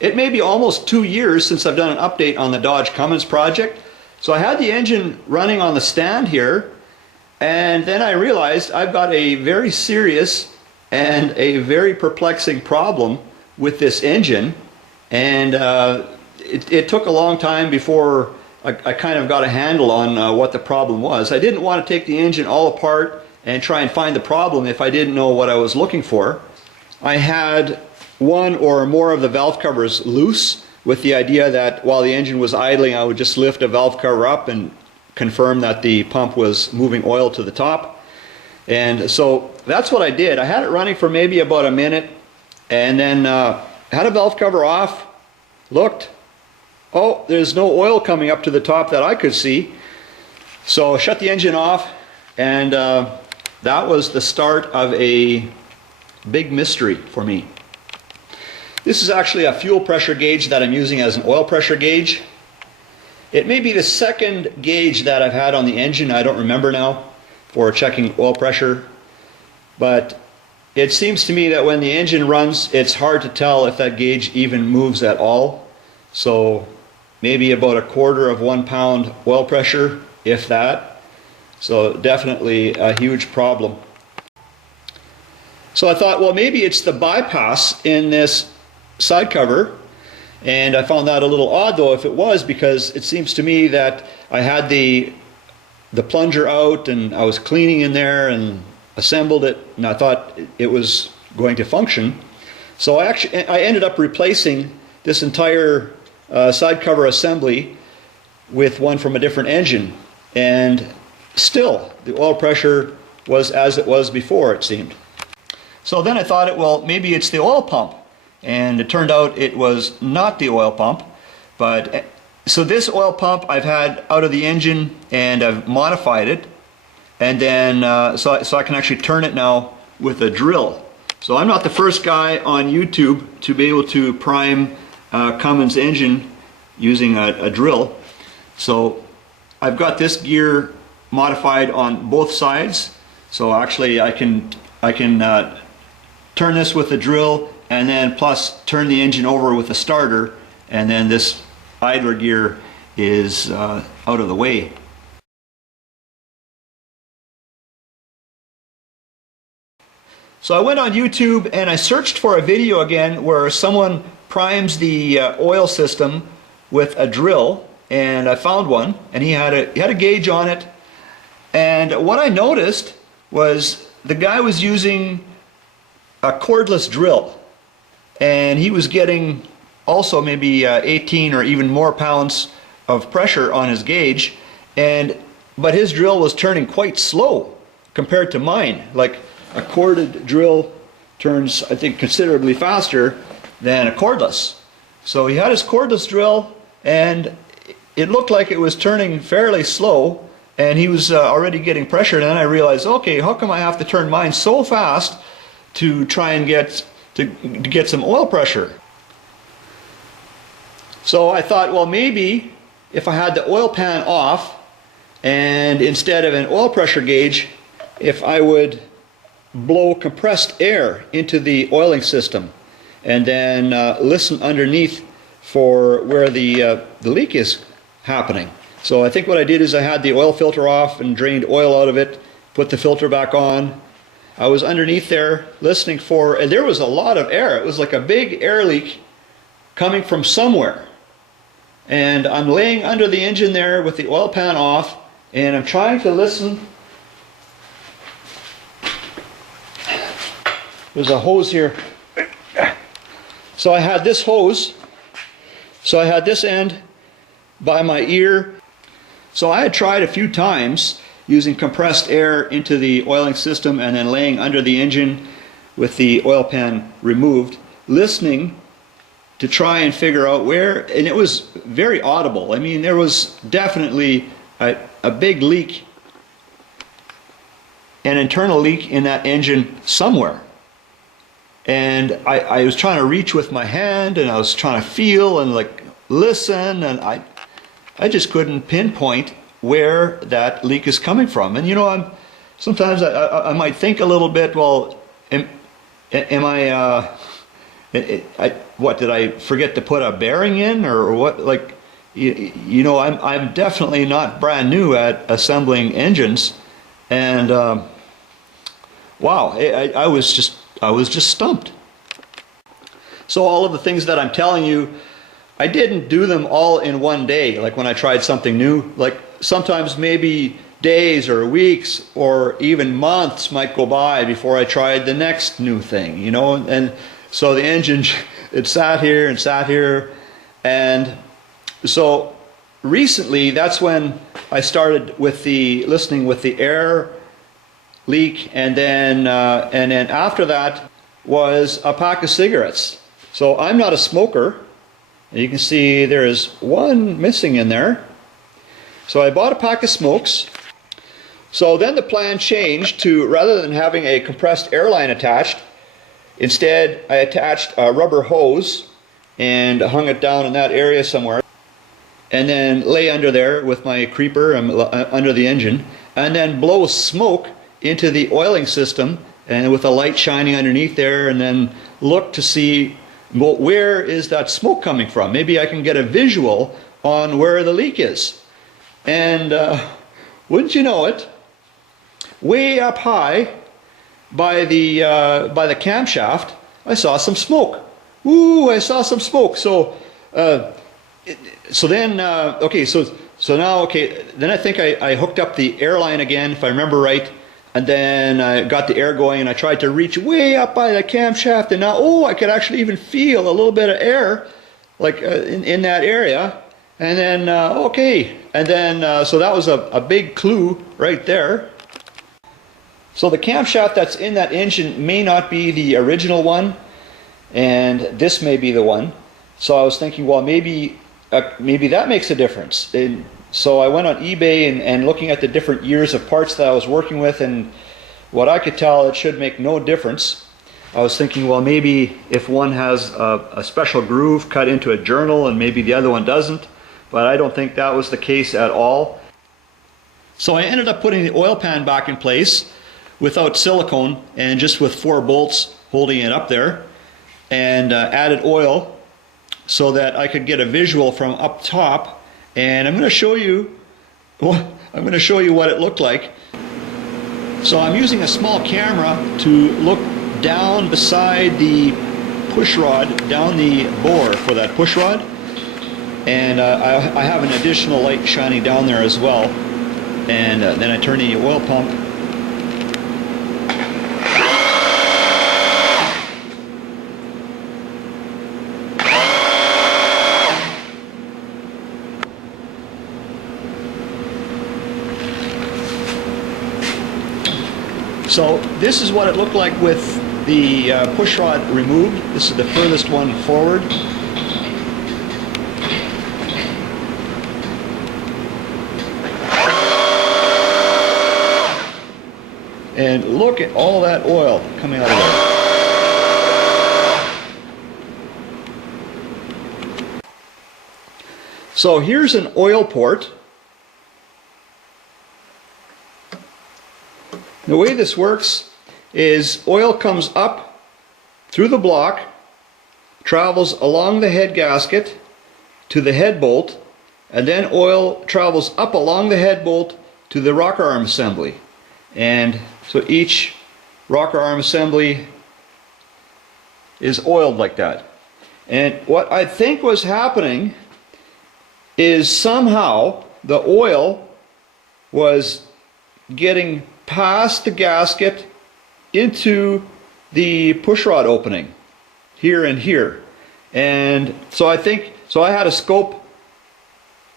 it may be almost 2 years since I've done an update on the Dodge Cummins project. So I had the engine running on the stand here, and then I realized I've got a very serious and a very perplexing problem with this engine. And it took a long time before I kind of got a handle on what the problem was. I didn't want to take the engine all apart and try and find the problem if I didn't know what I was looking for. I had one or more of the valve covers loose, with the idea that while the engine was idling, I would just lift a valve cover up and confirm that the pump was moving oil to the top. And so that's what I did. I had it running for maybe about a minute, and then had a valve cover off, looked, oh, there's no oil coming up to the top that I could see. So I shut the engine off, and that was the start of a big mystery for me. This is actually a fuel pressure gauge that I'm using as an oil pressure gauge. It may be the second gauge that I've had on the engine, I don't remember now, for checking oil pressure. But it seems to me that when the engine runs, it's hard to tell if that gauge even moves at all. So maybe about 1/4 pound oil pressure, if that. So definitely a huge problem. So I thought, well, maybe it's the bypass in this side cover, and I found that a little odd though if it was, because it seems to me that I had the plunger out and I was cleaning in there and assembled it, and I thought it was going to function. So I ended up replacing this entire side cover assembly with one from a different engine, and still the oil pressure was as it was before, it seemed. So then I thought, well, maybe it's the oil pump. And it turned out it was not the oil pump. But so this oil pump I've had out of the engine, and I've modified it, and then so I can actually turn it now with a drill. So I'm not the first guy on YouTube to be able to prime Cummins engine using a drill. So I've got this gear modified on both sides. So actually I can turn this with a drill, and then plus turn the engine over with a starter, and then this idler gear is out of the way. So I went on YouTube and I searched for a video again where someone primes the oil system with a drill, and I found one, and he had a gauge on it. And what I noticed was the guy was using a cordless drill, and he was getting also maybe 18 or even more pounds of pressure on his gauge, but his drill was turning quite slow compared to mine. Like a corded drill turns, I think, considerably faster than a cordless. So he had his cordless drill, and it looked like it was turning fairly slow, and he was already getting pressure. And then I realized, okay, how come I have to turn mine so fast to try and get some oil pressure? So I thought, well, maybe if I had the oil pan off, and instead of an oil pressure gauge, if I would blow compressed air into the oiling system and then listen underneath for where the leak is happening. So I think what I did is I had the oil filter off and drained oil out of it, put the filter back on. I was underneath there listening for, and there was a lot of air. It was like a big air leak coming from somewhere. And I'm laying under the engine there with the oil pan off, and I'm trying to listen. There's a hose here. So I had this hose. So I had this end by my ear. So I had tried a few times using compressed air into the oiling system and then laying under the engine with the oil pan removed, listening to try and figure out where, and it was very audible. I mean, there was definitely a big leak, an internal leak in that engine somewhere. And I was trying to reach with my hand, and I was trying to feel and like listen, and I just couldn't pinpoint where that leak is coming from. And you know, sometimes I might think a little bit, well, am What, did I forget to put a bearing in, or what? Like, you know, I'm definitely not brand new at assembling engines, and wow, I was just stumped. So all of the things that I'm telling you, I didn't do them all in one day. Like when I tried something new, like sometimes maybe days or weeks or even months might go by before I tried the next new thing, you know. And so the engine, it sat here and sat here, and so recently that's when I started with listening with the air leak, and then after that was a pack of cigarettes. So I'm not a smoker. You can see there is one missing in there. So I bought a pack of smokes. So then the plan changed to, rather than having a compressed air line attached, instead I attached a rubber hose and hung it down in that area somewhere, and then lay under there with my creeper under the engine, and then blow smoke into the oiling system, and with a light shining underneath there, and then look to see, well, where is that smoke coming from? Maybe I can get a visual on where the leak is. And wouldn't you know it, way up high by the camshaft, I saw some smoke. Ooh, I saw some smoke. So then I think I hooked up the airline again, if I remember right, and then I got the air going, and I tried to reach way up by the camshaft, and now, I could actually even feel a little bit of air, like in that area. And then, so that was a big clue right there. So the camshaft that's in that engine may not be the original one, and this may be the one. So I was thinking, well, maybe that makes a difference. And so I went on eBay and looking at the different years of parts that I was working with, and what I could tell, it should make no difference. I was thinking, well, maybe if one has a special groove cut into a journal and maybe the other one doesn't, but I don't think that was the case at all. So I ended up putting the oil pan back in place without silicone and just with 4 bolts holding it up there, and added oil so that I could get a visual from up top. And I'm going to show you what it looked like. So I'm using a small camera to look down beside the push rod, down the bore for that push rod, and I have an additional light shining down there as well. And then I turn the oil pump. So this is what it looked like with the push rod removed. This is the furthest one forward. And look at all that oil coming out of there. So here's an oil port. The way this works is oil comes up through the block, travels along the head gasket to the head bolt, and then oil travels up along the head bolt to the rocker arm assembly. And so each rocker arm assembly is oiled like that. And what I think was happening is somehow the oil was getting past the gasket into the pushrod opening here and here. And so I had a scope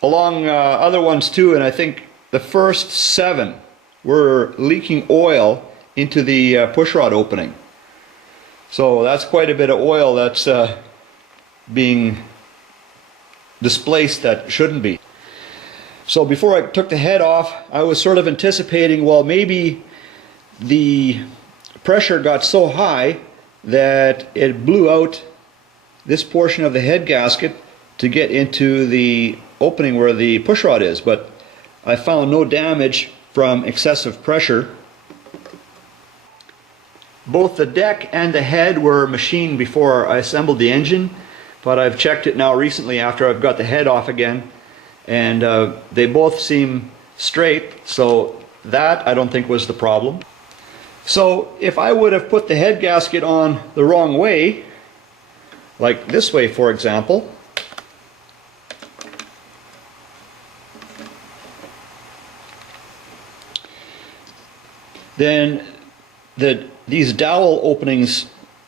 along other ones too, and I think the first 7 were leaking oil into the pushrod opening. So that's quite a bit of oil that's being displaced that shouldn't be. So before I took the head off, I was sort of anticipating, well, maybe the pressure got so high that it blew out this portion of the head gasket to get into the opening where the pushrod is, but I found no damage from excessive pressure. both the deck and the head were machined before I assembled the engine, but I've checked it now recently after I've got the head off again, and they both seem straight, so that I don't think was the problem. So if I would have put the head gasket on the wrong way, like this way for example, then these dowel openings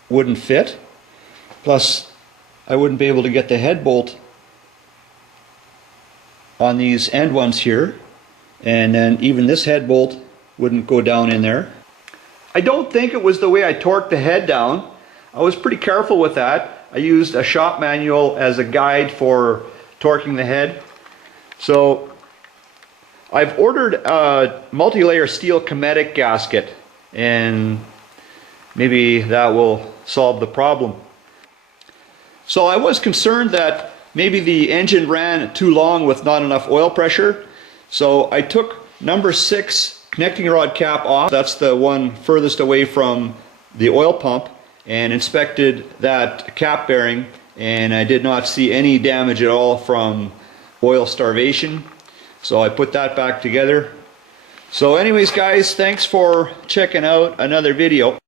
wouldn't fit, plus I wouldn't be able to get the head bolt on these end ones here, and then even this head bolt wouldn't go down in there. I don't think it was the way I torqued the head down. I was pretty careful with that. I used a shop manual as a guide for torquing the head. So I've ordered a multi-layer steel Cummins gasket, and maybe that will solve the problem. So I was concerned that maybe the engine ran too long with not enough oil pressure. So I took number 6 connecting rod cap off, that's the one furthest away from the oil pump, and inspected that cap bearing, and I did not see any damage at all from oil starvation. So I put that back together. So anyways guys, thanks for checking out another video.